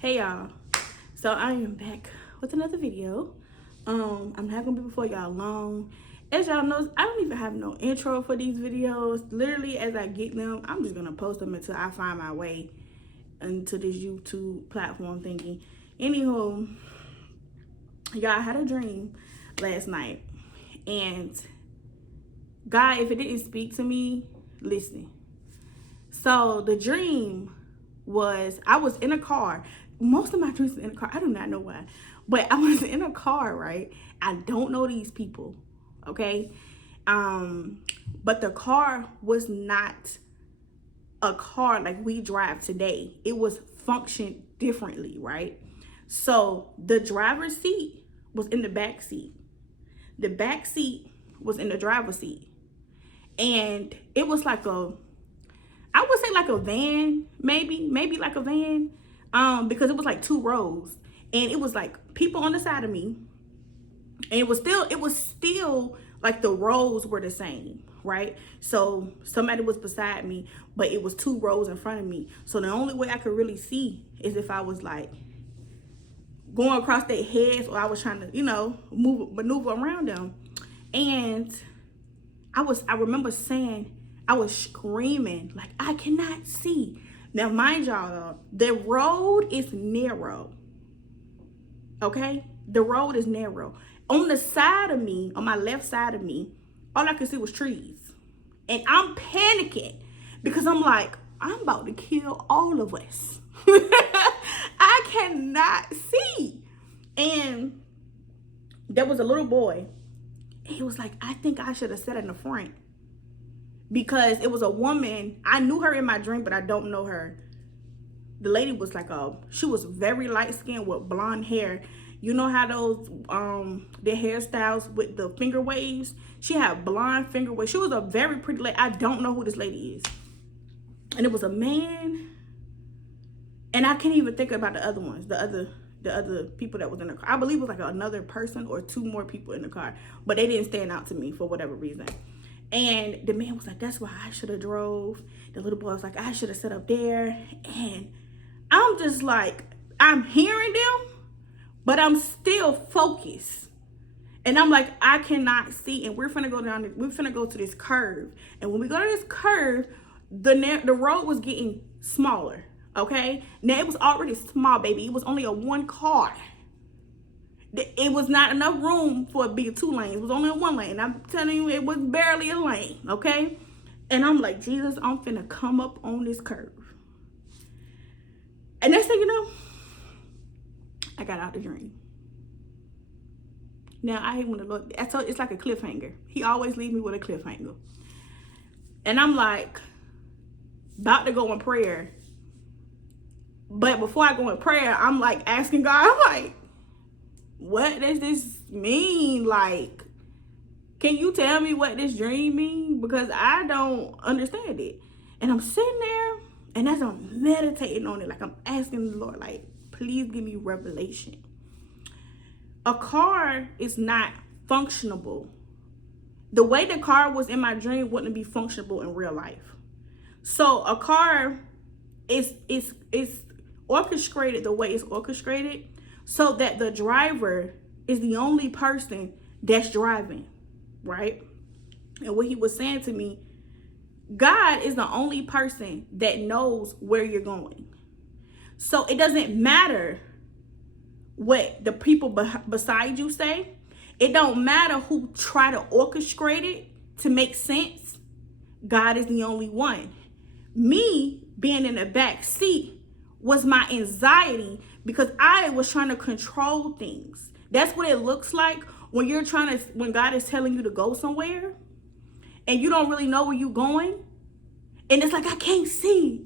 Hey y'all, so I am back with another video. I'm not gonna be before y'all long. As y'all know, I don't even have no intro for these videos. Literally, as I get them, I'm just gonna post them until I find my way into this YouTube platform thingy. Anywho, y'all, I had a dream last night, and God, if it didn't speak to me, listen. So the dream was I was in a car. Most of my dreams are in a car. I do not know why. But I was in a car, right? I don't know these people. Okay. But the car was not a car like we drive today. It was functioned differently, right? So the driver's seat was in the back seat. The back seat was in the driver's seat. And it was like I would say like a van, maybe like a van, because it was like two rows, and it was like people on the side of me, and it was still like the rows were the same, right? So somebody was beside me, but it was two rows in front of me. So the only way I could really see is if I was like going across their heads, or I was trying to, maneuver around them, and I remember saying, I was screaming, like, I cannot see. Now, mind y'all, the road is narrow. Okay? The road is narrow. On the side of me, on my left side of me, all I could see was trees. And I'm panicking because I'm like, I'm about to kill all of us. I cannot see. And there was a little boy. He was like, I think I should have sat in the front. Because it was a woman. I knew her in my dream, but I don't know her. The lady was like she was very light skinned with blonde hair. You know how those their hairstyles with the finger waves? She had blonde finger waves. She was a very pretty lady. I don't know who this lady is. And it was a man. And I can't even think about the other ones, the other people that was in the car. I believe it was like another person or two more people in the car, but they didn't stand out to me for whatever reason. And the man was like, that's why I should have drove. The little boy was like, I should have sat up there. And I'm just like, I'm hearing them, but I'm still focused. And I'm like, I cannot see. And we're finna go to this curve. And when we go to this curve, the road was getting smaller. Okay? Now it was already small, baby. It was only a one car. It was not enough room for it to be 2 lanes. It was only a 1 lane. I'm telling you, it was barely a lane, okay? And I'm like, Jesus, I'm finna come up on this curve. And next thing you know, I got out the dream. Now, I hate when the Lord, it's like a cliffhanger. He always leaves me with a cliffhanger. And I'm like, about to go in prayer. But before I go in prayer, I'm like asking God, I'm like, what does this mean? Like, can you tell me what this dream means? Because I don't understand it. And I'm sitting there, and as I'm meditating on it, like I'm asking the Lord, like, please give me revelation. A car is not functionable. The way the car was in my dream wouldn't be functionable in real life. So a car is orchestrated the way it's orchestrated, so that the driver is the only person that's driving, right? And what he was saying to me, God is the only person that knows where you're going. So it doesn't matter what the people beside you say. It don't matter who try to orchestrate it to make sense. God is the only one. Me being in the back seat was my anxiety, because I was trying to control things. That's what it looks like when when God is telling you to go somewhere and you don't really know where you're going. And it's like, I can't see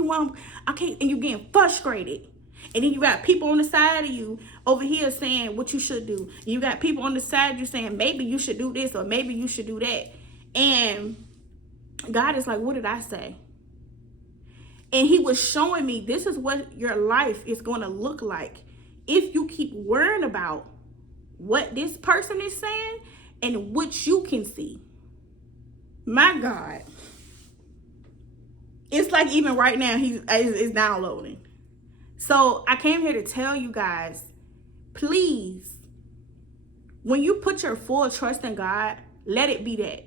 where and you're getting frustrated. And then you got people on the side of you over here saying what you should do. And you got people on the side of you saying, maybe you should do this or maybe you should do that. And God is like, what did I say? And he was showing me, this is what your life is going to look like if you keep worrying about what this person is saying and what you can see. My God. It's like even right now, it's downloading. So I came here to tell you guys, please, when you put your full trust in God, let it be that.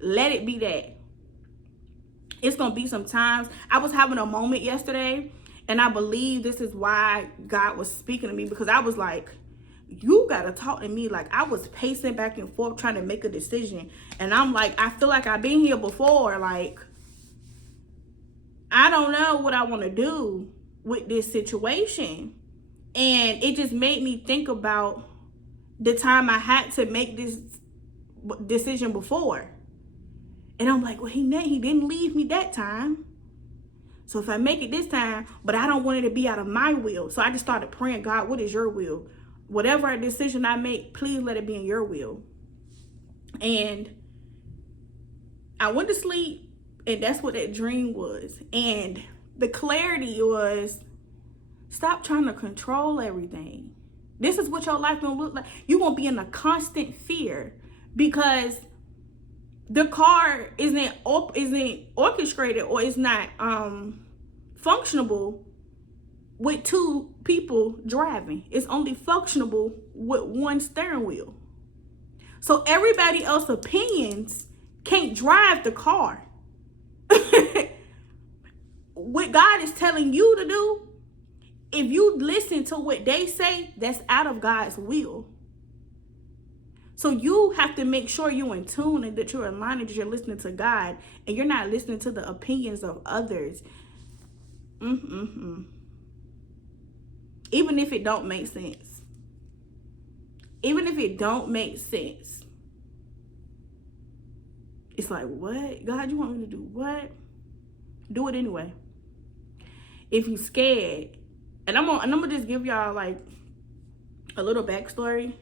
Let it be that. It's going to be some times. I was having a moment yesterday, and I believe this is why God was speaking to me, because I was like, you got to talk to me. Like, I was pacing back and forth trying to make a decision. And I'm like, I feel like I've been here before. Like, I don't know what I want to do with this situation. And it just made me think about the time I had to make this decision before. And I'm like, well, he didn't leave me that time. So if I make it this time, but I don't want it to be out of my will. So I just started praying, God, what is your will? Whatever decision I make, please let it be in your will. And I went to sleep, and that's what that dream was. And the clarity was, stop trying to control everything. This is what your life gonna look like. You're gonna be in a constant fear because the car isn't orchestrated, or it's not functionable with two people driving. It's only functionable with one steering wheel. So everybody else's opinions can't drive the car. What God is telling you to do, if you listen to what they say, that's out of God's will. So you have to make sure you're in tune and that you're in line and that you're listening to God and you're not listening to the opinions of others. Even if it don't make sense. Even if it don't make sense. It's like, what? God, you want me to do what? Do it anyway. If you scared, and I'm gonna just give y'all like a little backstory.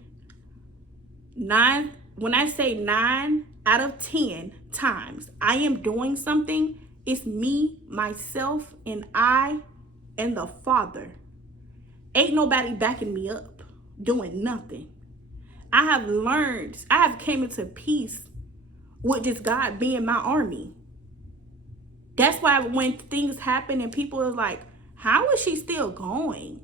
When I say 9 out of 10 times I am doing something, it's me, myself, and I, and the Father. Ain't nobody backing me up, doing nothing. I have came into peace with just God being my army. That's why when things happen and people are like, how is she still going?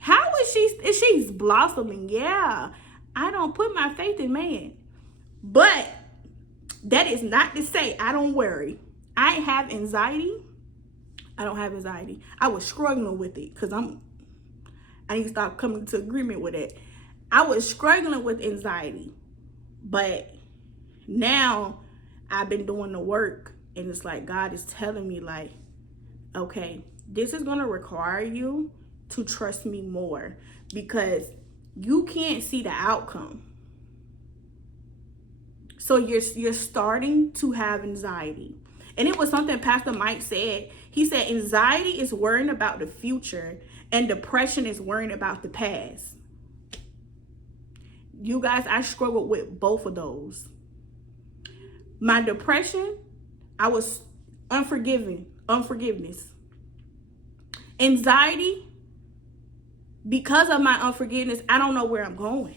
How is she's blossoming? Yeah, I don't put my faith in man. But that is not to say I don't worry. I have anxiety. I don't have anxiety. I was struggling with it because I need to stop coming to agreement with it. I was struggling with anxiety. But now I've been doing the work, and it's like God is telling me, like, okay, this is going to require you to trust me more because you can't see the outcome. So you're starting to have anxiety. And it was something Pastor Mike said. He said anxiety is worrying about the future and depression is worrying about the past. You guys, I struggled with both of those. My depression, I was unforgiveness. Anxiety, because of my unforgiveness, I don't know where I'm going.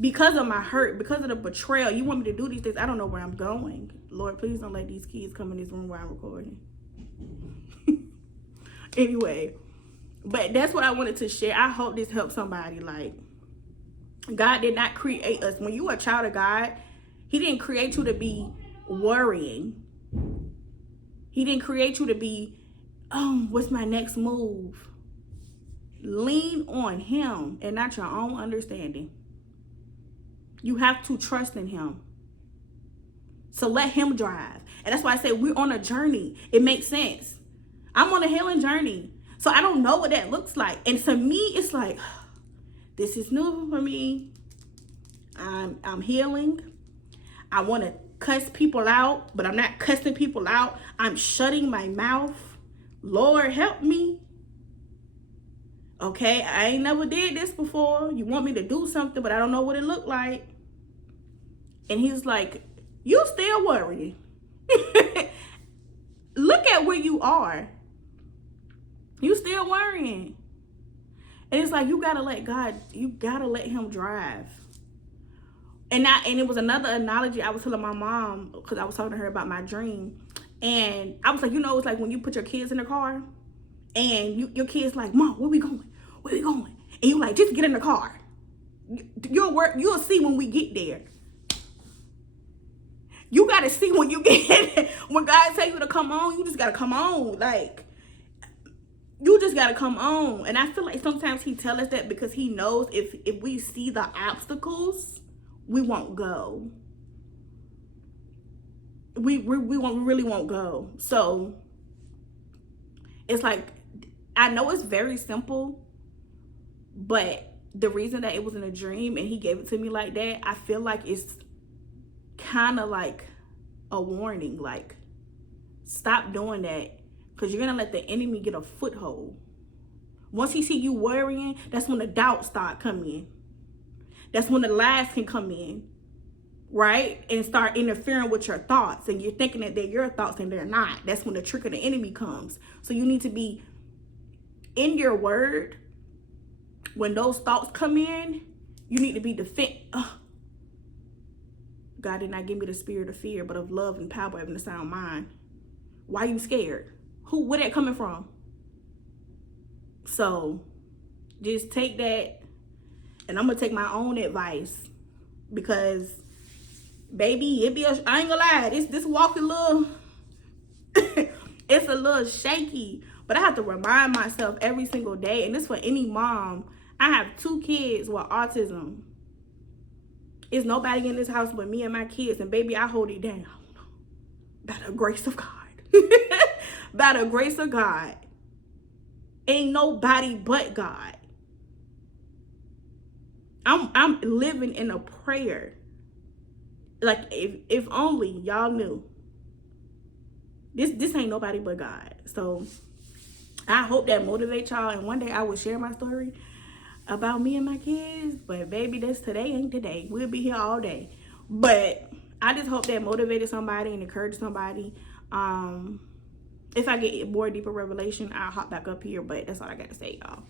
Because of my hurt, because of the betrayal, you want me to do these things, I don't know where I'm going. Lord, please don't let these kids come in this room while I'm recording. Anyway, but that's what I wanted to share. I hope this helps somebody. Like, God did not create us. When you are a child of God, he didn't create you to be worrying. He didn't create you to be, oh, what's my next move? Lean on him and not your own understanding. You have to trust in him. So let him drive. And that's why I say we're on a journey. It makes sense. I'm on a healing journey. So I don't know what that looks like. And to me, it's like, this is new for me. I'm healing. I want to cuss people out, but I'm not cussing people out. I'm shutting my mouth. Lord, help me. Okay, I ain't never did this before. You want me to do something, but I don't know what it looked like. And he's like, you still worrying. Look at where you are. You still worrying. And it's like, you gotta let God, you gotta let him drive. And it was another analogy I was telling my mom, because I was talking to her about my dream. And I was like, you know, it's like when you put your kids in the car and your kid's like, Mom, where we going? Where we going? And you like, just get in the car. You'll see when we get there. You gotta see when you get there. When God tell you to come on, you just gotta come on. Like, you just gotta come on. And I feel like sometimes he tell us that because he knows if we see the obstacles, we won't go. We really won't go. So it's like, I know it's very simple, but the reason that it was in a dream and he gave it to me like that, I feel like it's kind of like a warning. Like, stop doing that, because you're gonna let the enemy get a foothold. Once he see you worrying, that's when the doubts start coming in. That's when the lies can come in, right? And start interfering with your thoughts, and you're thinking that they're your thoughts and they're not. That's when the trick of the enemy comes. So you need to be in your word. When those thoughts come in, you need to be God did not give me the spirit of fear, but of love and power and a sound mind. Why are you scared? Where that coming from? So just take that, and I'm gonna take my own advice, because baby, I ain't gonna lie, this walk a little it's a little shaky, but I have to remind myself every single day, and this for any mom. I have 2 kids with autism. It's nobody in this house but me and my kids, and baby, I hold it down by the grace of God. By the grace of God. Ain't nobody but God. I'm living in a prayer. Like, if only y'all knew. This ain't nobody but God. So I hope that motivates y'all, and one day I will share my story about me and my kids. But baby, that's today ain't today. We'll be here all day. But I just hope that motivated somebody and encouraged somebody. If I get more deeper revelation, I'll hop back up here, but that's all I got to say, y'all.